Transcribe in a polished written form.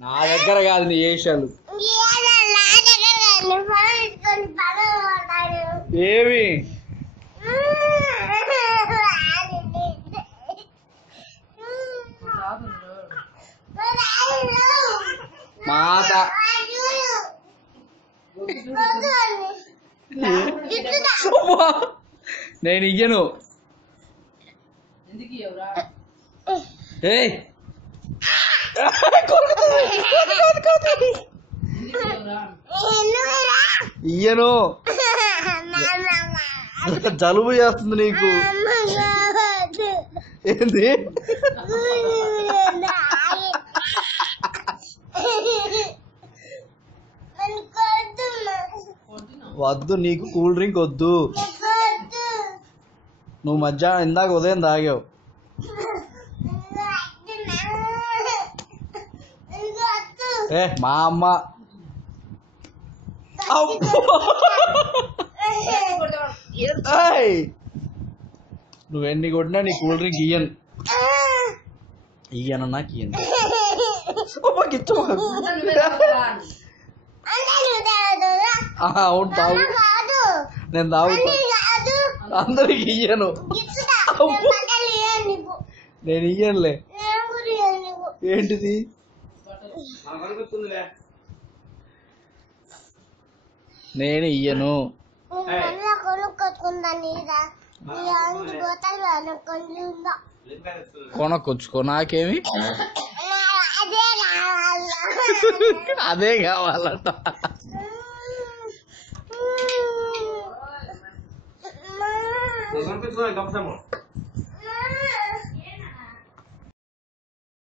నా దగ్గర కాదు నీ ఏషాలు ఏమి మాత నేను ఇయ్యను ఇయ్యను జలుబు చేస్తుంది నీకు ఏంది వద్దు నీకు కూల్ డ్రింక్ వద్దు నువ్వు మధ్యాహ్నం ఇందాక ఉదయం తాగావు మా అమ్మ నువ్వెన్ని కొట్టినా నీ కూల్ డ్రింక్ ఇయ్యను ఇయ్యను నాకు ఇయ్యను అవును తాగు నేను తాగుతా అందరికి ఇయ్యను నేను ఇయ్యనులే ఏంటిది నేను ఇయ్యను కొనకొచ్చుకో నాకేమి అదే కావాలట